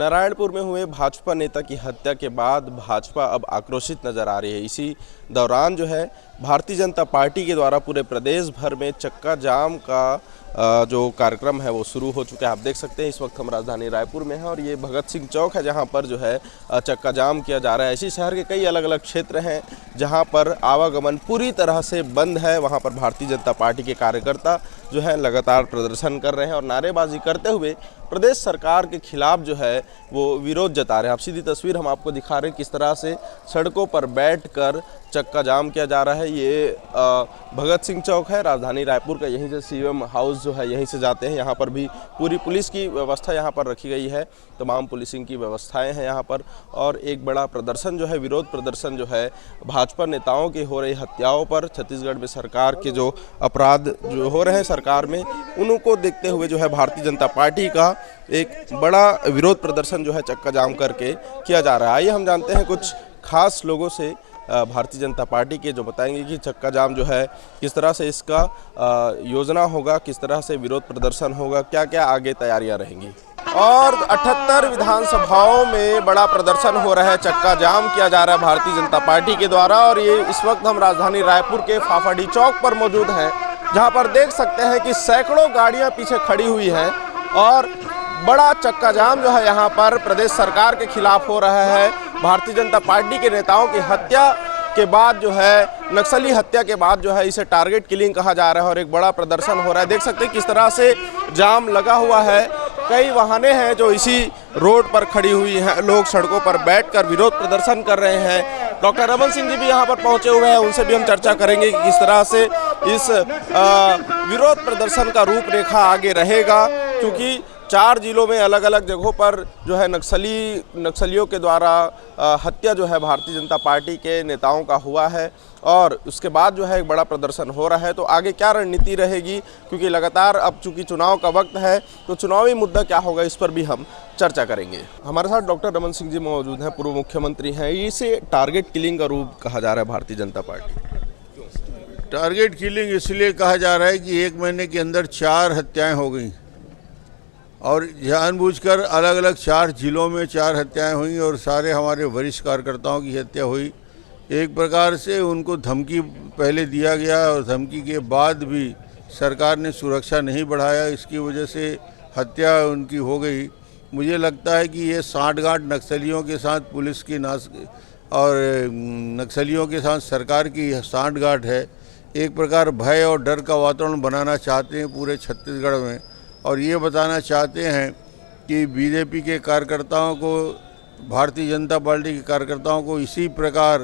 नारायणपुर में हुए भाजपा नेता की हत्या के बाद भाजपा अब आक्रोशित नजर आ रही है। इसी दौरान जो है भारतीय जनता पार्टी के द्वारा पूरे प्रदेश भर में चक्का जाम का जो कार्यक्रम है वो शुरू हो चुका है। आप देख सकते हैं इस वक्त हम राजधानी रायपुर में हैं और ये भगत सिंह चौक है जहां पर जो है चक्का जाम किया जा रहा है। इसी शहर के कई अलग अलग क्षेत्र हैं जहां पर आवागमन पूरी तरह से बंद है। वहां पर भारतीय जनता पार्टी के कार्यकर्ता जो है लगातार प्रदर्शन कर रहे हैं और नारेबाजी करते हुए प्रदेश सरकार के खिलाफ जो है वो विरोध जता रहे हैं। आप सीधी तस्वीर हम आपको दिखा रहे हैं किस तरह से सड़कों पर बैठकर चक्का जाम किया जा रहा है। ये भगत सिंह चौक है राजधानी रायपुर का, यहीं से सीएम हाउस जो है यहीं से जाते हैं। यहाँ पर भी पूरी पुलिस की व्यवस्था यहाँ पर रखी गई है, तमाम पुलिसिंग की व्यवस्थाएं हैं यहाँ पर। और एक बड़ा प्रदर्शन जो है, विरोध प्रदर्शन जो है भाजपा नेताओं की हो रही हत्याओं पर, छत्तीसगढ़ में सरकार के जो अपराध जो हो रहे हैं सरकार में, उनको देखते हुए जो है भारतीय जनता पार्टी का एक बड़ा विरोध प्रदर्शन जो है चक्का जाम करके किया जा रहा है। आइए हम जानते हैं कुछ खास लोगों से भारतीय जनता पार्टी के, जो बताएंगे कि चक्का जाम जो है किस तरह से इसका योजना होगा, किस तरह से विरोध प्रदर्शन होगा, क्या क्या आगे तैयारियां रहेंगी। और 78 विधानसभाओं में बड़ा प्रदर्शन हो रहा है, चक्का जाम किया जा रहा है भारतीय जनता पार्टी के द्वारा। और ये इस वक्त हम राजधानी रायपुर के फाफाडी चौक पर मौजूद हैं जहाँ पर देख सकते हैं कि सैकड़ों गाड़ियाँ पीछे खड़ी हुई हैं और बड़ा चक्का जाम जो है यहाँ पर प्रदेश सरकार के खिलाफ हो रहा है। भारतीय जनता पार्टी के नेताओं की हत्या के बाद जो है, नक्सली हत्या के बाद जो है इसे टारगेट किलिंग कहा जा रहा है और एक बड़ा प्रदर्शन हो रहा है। देख सकते हैं किस तरह से जाम लगा हुआ है। कई वाहनें हैं जो इसी रोड पर खड़ी हुई हैं, लोग सड़कों पर बैठकर विरोध प्रदर्शन कर रहे हैं। डॉक्टर रमन सिंह जी भी यहाँ पर पहुँचे हुए हैं, उनसे भी हम चर्चा करेंगे कि किस तरह से इस विरोध प्रदर्शन का रूपरेखा आगे रहेगा, क्योंकि 4 जिलों में अलग अलग जगहों पर जो है नक्सलियों के द्वारा हत्या जो है भारतीय जनता पार्टी के नेताओं का हुआ है और उसके बाद जो है एक बड़ा प्रदर्शन हो रहा है। तो आगे क्या रणनीति रहेगी, क्योंकि लगातार अब चूंकि चुनाव का वक्त है तो चुनावी मुद्दा क्या होगा इस पर भी हम चर्चा करेंगे। हमारे साथ डॉक्टर रमन सिंह जी मौजूद हैं, पूर्व मुख्यमंत्री हैं। इसे टारगेट किलिंग का रूप कहा जा रहा है Bharatiya Janata party. Target killing इसलिए कहा जा रहा है कि 1 महीने के अंदर 4 हत्याएं हो गई और जानबूझकर अलग अलग 4 जिलों में 4 हत्याएं हुई और सारे हमारे वरिष्ठ कार्यकर्ताओं की हत्या हुई। एक प्रकार से उनको धमकी पहले दिया गया और धमकी के बाद भी सरकार ने सुरक्षा नहीं बढ़ाया, इसकी वजह से हत्या उनकी हो गई। मुझे लगता है कि ये सांठगांठ नक्सलियों के साथ पुलिस की और नक्सलियों के साथ सरकार की सांठगांठ है। एक प्रकार भय और डर का वातावरण बनाना चाहते हैं पूरे छत्तीसगढ़ में और ये बताना चाहते हैं कि बीजेपी के कार्यकर्ताओं को, भारतीय जनता पार्टी के कार्यकर्ताओं को इसी प्रकार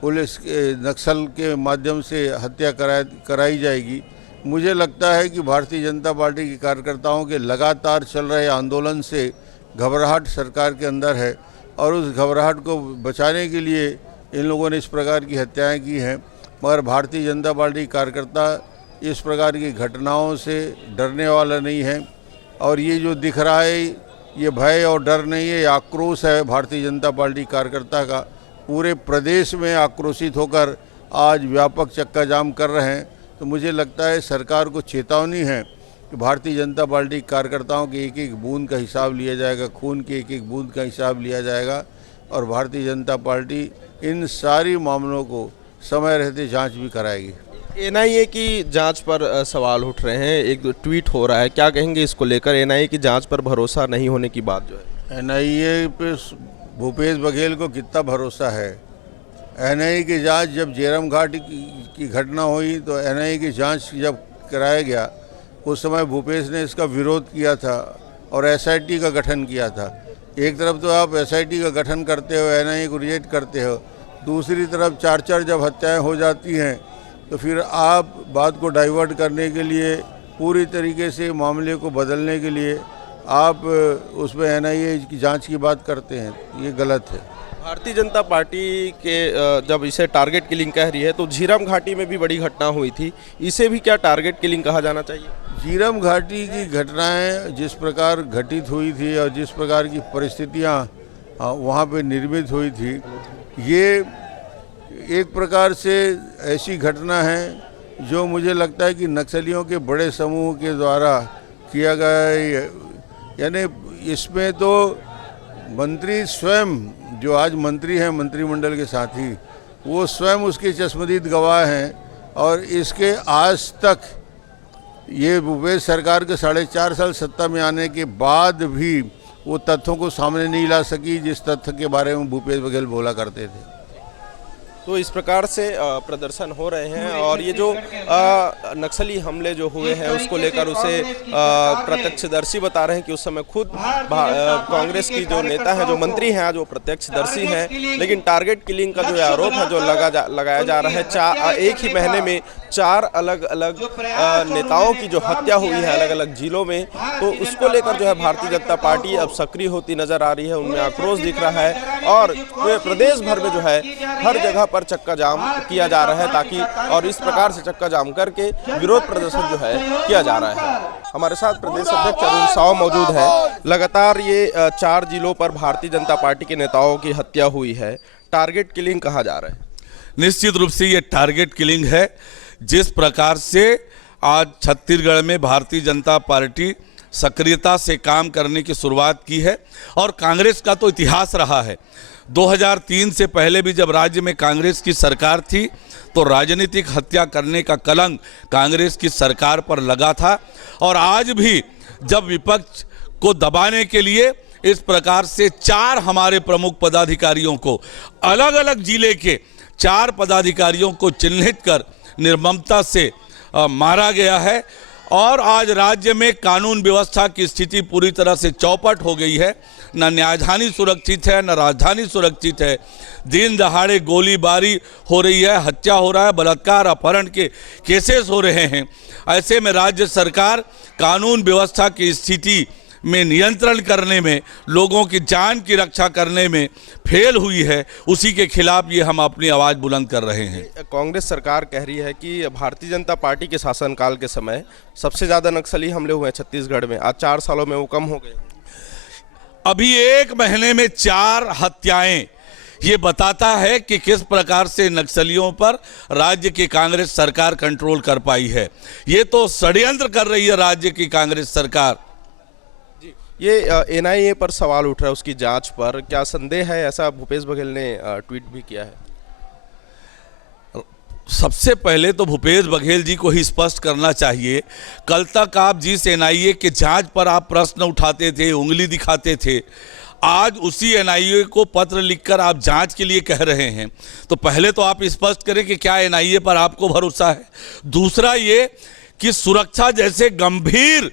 पुलिस के नक्सल के माध्यम से हत्या कराई जाएगी। मुझे लगता है कि भारतीय जनता पार्टी के कार्यकर्ताओं के लगातार चल रहे आंदोलन से घबराहट सरकार के अंदर है और उस घबराहट को बचाने के लिए इन लोगों ने इस प्रकार की हत्याएं की हैं। मगर भारतीय जनता पार्टी कार्यकर्ता इस प्रकार की घटनाओं से डरने वाला नहीं है और ये जो दिख रहा है ये भय और डर नहीं है, ये आक्रोश है भारतीय जनता पार्टी कार्यकर्ता का। पूरे प्रदेश में आक्रोशित होकर आज व्यापक चक्का जाम कर रहे हैं। तो मुझे लगता है सरकार को चेतावनी है कि भारतीय जनता पार्टी कार्यकर्ताओं के एक एक बूंद का हिसाब लिया जाएगा, खून के एक एक बूंद का हिसाब लिया जाएगा और भारतीय जनता पार्टी इन सारी मामलों को समय रहते जाँच भी कराएगी। एनआईए की जांच पर सवाल उठ रहे हैं, एक ट्वीट हो रहा है, क्या कहेंगे इसको लेकर? एनआईए की जांच पर भरोसा नहीं होने की बात जो है, एनआईए पे भूपेश बघेल को कितना भरोसा है? एनआईए की जांच, जब जेरम घाटी की घटना हुई तो एनआईए की जांच जब कराया गया उस समय भूपेश ने इसका विरोध किया था और एसआईटी का गठन किया था। एक तरफ तो आप एसआईटी का गठन करते हो, एनआईए को रिजेक्ट करते हो, दूसरी तरफ 4 जब हत्याएँ हो जाती हैं तो फिर आप बात को डाइवर्ट करने के लिए, पूरी तरीके से मामले को बदलने के लिए आप उसमें एनआईए की जांच की बात करते हैं, ये गलत है। भारतीय जनता पार्टी के जब इसे टारगेट किलिंग कह रही है तो झीरम घाटी में भी बड़ी घटना हुई थी, इसे भी क्या टारगेट किलिंग कहा जाना चाहिए? झीरम घाटी की घटनाएं जिस प्रकार घटित हुई थी और जिस प्रकार की परिस्थितियां वहाँ पे निर्मित हुई थी, ये एक प्रकार से ऐसी घटना है जो मुझे लगता है कि नक्सलियों के बड़े समूह के द्वारा किया गया है। यानी इसमें तो मंत्री स्वयं, जो आज मंत्री हैं मंत्रिमंडल के साथी, वो स्वयं उसके चश्मदीद गवाह हैं। और इसके आज तक ये भूपेश सरकार के 4.5 साल सत्ता में आने के बाद भी वो तथ्यों को सामने नहीं ला सकी जिस तथ्य के बारे में भूपेश बघेल बोला करते थे। तो इस प्रकार से प्रदर्शन हो रहे हैं और ये जो नक्सली हमले जो हुए हैं उसको लेकर उसे प्रत्यक्षदर्शी बता रहे हैं कि उस समय खुद कांग्रेस की जो नेता है, जो मंत्री हैं आज, वो प्रत्यक्षदर्शी हैं। लेकिन टारगेट किलिंग का जो आरोप है जो लगाया जा रहा है, एक ही महीने में 4 अलग अलग नेताओं की जो हत्या हुई है अलग अलग जिलों में, तो उसको लेकर जो है भारतीय जनता पार्टी अब सक्रिय होती नजर आ रही है। उनमें आक्रोश दिख रहा है और पूरे प्रदेश भर में जो है हर जगह पर चक्का जाम किया जा रहा है ताकि, और इस प्रकार से चक्का जाम करके विरोध प्रदर्शन जो है किया जा रहा है। हमारे साथ प्रदेश अध्यक्ष अरुण साव मौजूद है। लगातार ये 4 जिलों पर भारतीय जनता पार्टी के नेताओं की हत्या हुई है, टारगेट किलिंग कहा जा रहा है। निश्चित रूप से ये टारगेट किलिंग है। जिस प्रकार से आज छत्तीसगढ़ में भारतीय जनता पार्टी सक्रियता से काम करने की शुरुआत की है, और कांग्रेस का तो इतिहास रहा है। 2003 से पहले भी जब राज्य में कांग्रेस की सरकार थी तो राजनीतिक हत्या करने का कलंक कांग्रेस की सरकार पर लगा था। और आज भी जब विपक्ष को दबाने के लिए इस प्रकार से 4 हमारे प्रमुख पदाधिकारियों को, अलग अलग जिले के 4 पदाधिकारियों को चिन्हित कर निर्ममता से मारा गया है, और आज राज्य में कानून व्यवस्था की स्थिति पूरी तरह से चौपट हो गई है। न न्यायधानी सुरक्षित है, न राजधानी सुरक्षित है। दिन दहाड़े गोलीबारी हो रही है, हत्या हो रहा है, बलात्कार अपहरण के केसेस हो रहे हैं। ऐसे में राज्य सरकार कानून व्यवस्था की स्थिति में नियंत्रण करने में, लोगों की जान की रक्षा करने में फेल हुई है। उसी के खिलाफ ये हम अपनी आवाज़ बुलंद कर रहे हैं। कांग्रेस सरकार कह रही है कि भारतीय जनता पार्टी के शासनकाल के समय सबसे ज़्यादा नक्सली हमले हुए हैं छत्तीसगढ़ में, आज 4 सालों में वो कम हो गए। अभी 1 महीने में 4 हत्याएं, ये बताता है कि किस प्रकार से नक्सलियों पर राज्य की कांग्रेस सरकार कंट्रोल कर पाई है। ये तो षड्यंत्र कर रही है राज्य की कांग्रेस सरकार। ये एनआईए पर सवाल उठ रहा है, उसकी जांच पर क्या संदेह है, ऐसा भूपेश बघेल ने ट्वीट भी किया है। सबसे पहले तो भूपेश बघेल जी को ही स्पष्ट करना चाहिए, कल तक आप जिस एनआईए के जांच पर आप प्रश्न उठाते थे, उंगली दिखाते थे, आज उसी एनआईए को पत्र लिखकर आप जांच के लिए कह रहे हैं। तो पहले तो आप स्पष्ट करें कि क्या एनआईए पर आपको भरोसा है। दूसरा ये कि सुरक्षा जैसे गंभीर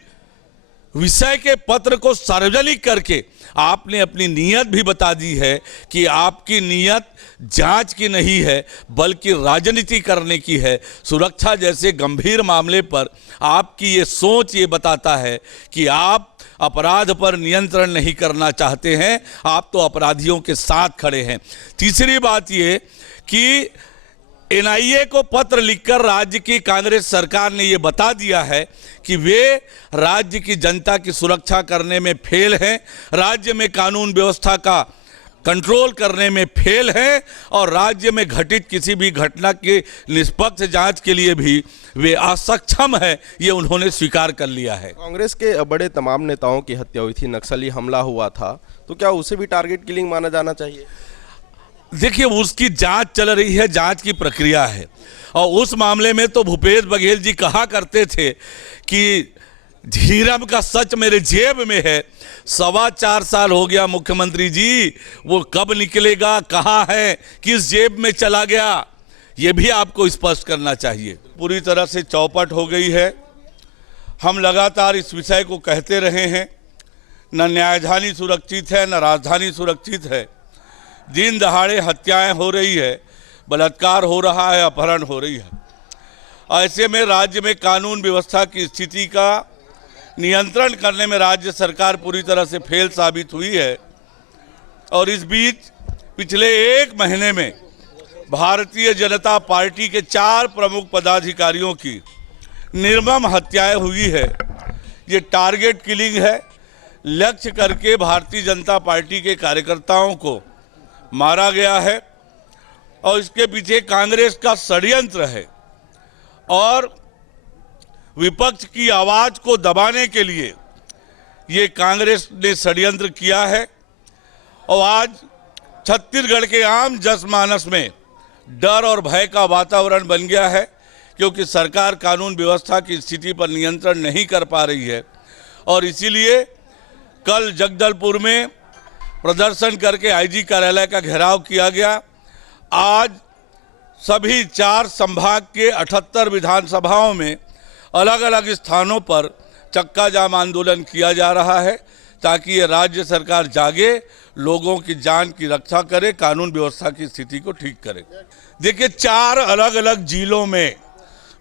विषय के पत्र को सार्वजनिक करके आपने अपनी नीयत भी बता दी है कि आपकी नीयत जांच की नहीं है बल्कि राजनीति करने की है। सुरक्षा जैसे गंभीर मामले पर आपकी ये सोच ये बताता है कि आप अपराध पर नियंत्रण नहीं करना चाहते हैं, आप तो अपराधियों के साथ खड़े हैं। तीसरी बात ये कि एनआईए को पत्र लिखकर राज्य की कांग्रेस सरकार ने ये बता दिया है कि वे राज्य की जनता की सुरक्षा करने में फेल हैं, राज्य में कानून व्यवस्था का कंट्रोल करने में फेल हैं, और राज्य में घटित किसी भी घटना की निष्पक्ष जांच के लिए भी वे असक्षम है, ये उन्होंने स्वीकार कर लिया है। कांग्रेस के बड़े तमाम नेताओं की हत्या हुई थी, नक्सली हमला हुआ था, तो क्या उसे भी टारगेट किलिंग माना जाना चाहिए? देखिए, उसकी जांच चल रही है, जांच की प्रक्रिया है, और उस मामले में तो भूपेश बघेल जी कहा करते थे कि झीरम का सच मेरे जेब में है। 4.25 साल हो गया मुख्यमंत्री जी, वो कब निकलेगा, कहाँ है, किस जेब में चला गया, ये भी आपको स्पष्ट करना चाहिए। पूरी तरह से चौपट हो गई है। हम लगातार इस विषय को कहते रहे हैं, न न्यायधानी सुरक्षित है, न राजधानी सुरक्षित है। दिन दहाड़े हत्याएं हो रही है, बलात्कार हो रहा है, अपहरण हो रही है। ऐसे में राज्य में कानून व्यवस्था की स्थिति का नियंत्रण करने में राज्य सरकार पूरी तरह से फेल साबित हुई है। और इस बीच पिछले 1 महीने में भारतीय जनता पार्टी के 4 प्रमुख पदाधिकारियों की निर्मम हत्याएं हुई है। ये टारगेट किलिंग है। लक्ष्य करके भारतीय जनता पार्टी के कार्यकर्ताओं को मारा गया है, और इसके पीछे कांग्रेस का षड्यंत्र है, और विपक्ष की आवाज़ को दबाने के लिए ये कांग्रेस ने षड्यंत्र किया है। और आज छत्तीसगढ़ के आम जनमानस में डर और भय का वातावरण बन गया है, क्योंकि सरकार कानून व्यवस्था की स्थिति पर नियंत्रण नहीं कर पा रही है। और इसीलिए कल जगदलपुर में प्रदर्शन करके आईजी कार्यालय का घेराव किया गया। आज सभी 4 संभाग के 78 विधानसभाओं में अलग अलग स्थानों पर चक्का जाम आंदोलन किया जा रहा है, ताकि ये राज्य सरकार जागे, लोगों की जान की रक्षा करे, कानून व्यवस्था की स्थिति को ठीक करे। देखिए, 4 अलग अलग जिलों में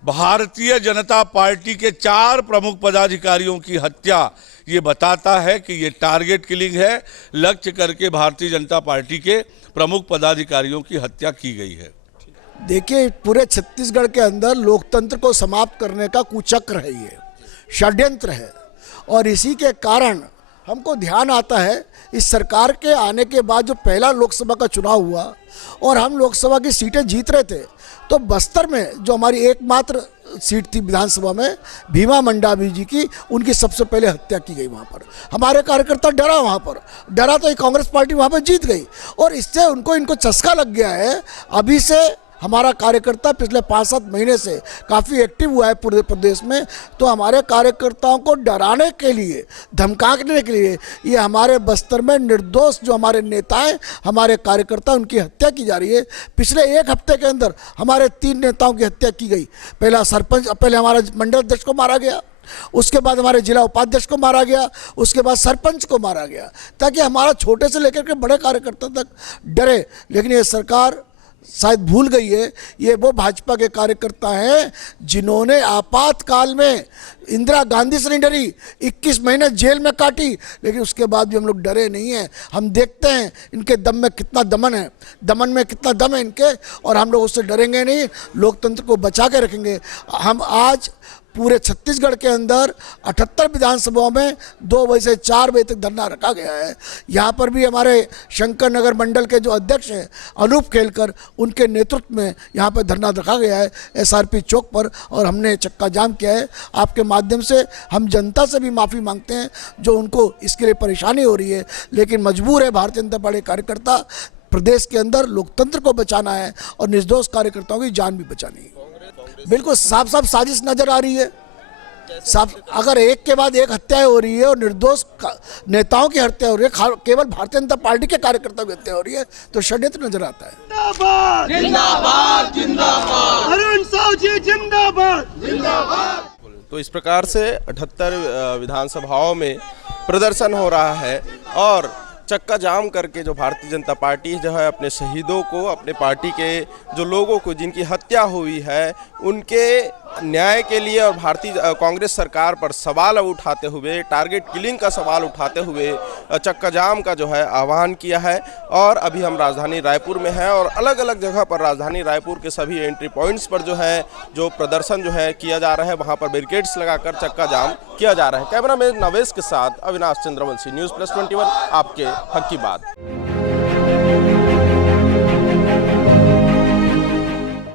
भारतीय जनता पार्टी के 4 प्रमुख पदाधिकारियों की हत्या ये बताता है कि ये टारगेट किलिंग है। लक्ष्य करके भारतीय जनता पार्टी के प्रमुख पदाधिकारियों की हत्या की गई है। देखिए, पूरे छत्तीसगढ़ के अंदर लोकतंत्र को समाप्त करने का कुचक्र है, ये षड्यंत्र है। और इसी के कारण हमको ध्यान आता है, इस सरकार के आने के बाद जो पहला लोकसभा का चुनाव हुआ और हम लोकसभा की सीटें जीत रहे थे, तो बस्तर में जो हमारी एकमात्र सीट थी विधानसभा में, भीमा मंडावी जी की, उनकी सबसे पहले हत्या की गई। वहाँ पर हमारे कार्यकर्ता डरा, वहाँ पर डरा तो कांग्रेस पार्टी वहाँ पर जीत गई। और इससे इनको चस्का लग गया है। अभी से हमारा कार्यकर्ता पिछले 5-7 महीने से काफ़ी एक्टिव हुआ है पूरे प्रदेश में। तो हमारे कार्यकर्ताओं को डराने के लिए, धमकाने के लिए ये हमारे बस्तर में निर्दोष जो हमारे नेता हैं, हमारे कार्यकर्ता, उनकी हत्या की जा रही है। पिछले 1 हफ्ते के अंदर हमारे 3 नेताओं की हत्या की गई। पहले हमारा मंडल अध्यक्ष को मारा गया, उसके बाद हमारे जिला उपाध्यक्ष को मारा गया, उसके बाद सरपंच को मारा गया, ताकि हमारा छोटे से लेकर के बड़े कार्यकर्ता तक डरे। लेकिन ये सरकार शायद भूल गई है, ये वो भाजपा के कार्यकर्ता हैं जिन्होंने आपातकाल में इंदिरा गांधी से नहीं डरी, 21 महीने जेल में काटी, लेकिन उसके बाद भी हम लोग डरे नहीं हैं। हम देखते हैं इनके दम में कितना दमन है, दमन में कितना दम है इनके, और हम लोग उससे डरेंगे नहीं, लोकतंत्र को बचा के रखेंगे। हम आज पूरे छत्तीसगढ़ के अंदर 78 विधानसभाओं में 2 बजे से 4 बजे तक धरना रखा गया है। यहाँ पर भी हमारे शंकर नगर मंडल के जो अध्यक्ष हैं अनूप खेलकर, उनके नेतृत्व में यहाँ पर धरना रखा गया है SRP चौक पर, और हमने चक्का जाम किया है। आपके माध्यम से हम जनता से भी माफ़ी मांगते हैं जो उनको इसके लिए परेशानी हो रही है, लेकिन मजबूर है भारतीय जनता पार्टी कार्यकर्ता। प्रदेश के अंदर लोकतंत्र को बचाना है और निर्दोष कार्यकर्ताओं की जान भी बचानी है। बिल्कुल साफ साफ साजिश नजर आ रही है। साफ, अगर एक के बाद एक हत्याएं हो रही है और निर्दोष नेताओं की हत्या हो रही है, केवल भारतीय जनता पार्टी के कार्यकर्ताओं की हत्या हो रही है, तो षड्यंत्र नजर आता है। जिंदाबाद जिंदाबाद जिंदाबाद, अरुण साहू जी जिंदाबाद जिंदाबाद। तो इस प्रकार से 78 विधानसभाओं में प्रदर्शन हो रहा है और चक्का जाम करके जो भारतीय जनता पार्टी जो है अपने शहीदों को, अपने पार्टी के जो लोगों को जिनकी हत्या हुई है, उनके न्याय के लिए और भारतीय कांग्रेस सरकार पर सवाल उठाते हुए, टारगेट किलिंग का सवाल उठाते हुए चक्का जाम का जो है आह्वान किया है। और अभी हम राजधानी रायपुर में हैं और अलग अलग जगह पर राजधानी रायपुर के सभी एंट्री पॉइंट्स पर जो है जो प्रदर्शन जो है किया जा रहा है, वहाँ पर बैरिकेड्स लगाकर चक्का जाम किया जा रहा है। कैमरा मैन नवेश के साथ अविनाश चंद्रवंशी, न्यूज़ प्लस 21, आपके हक की बात।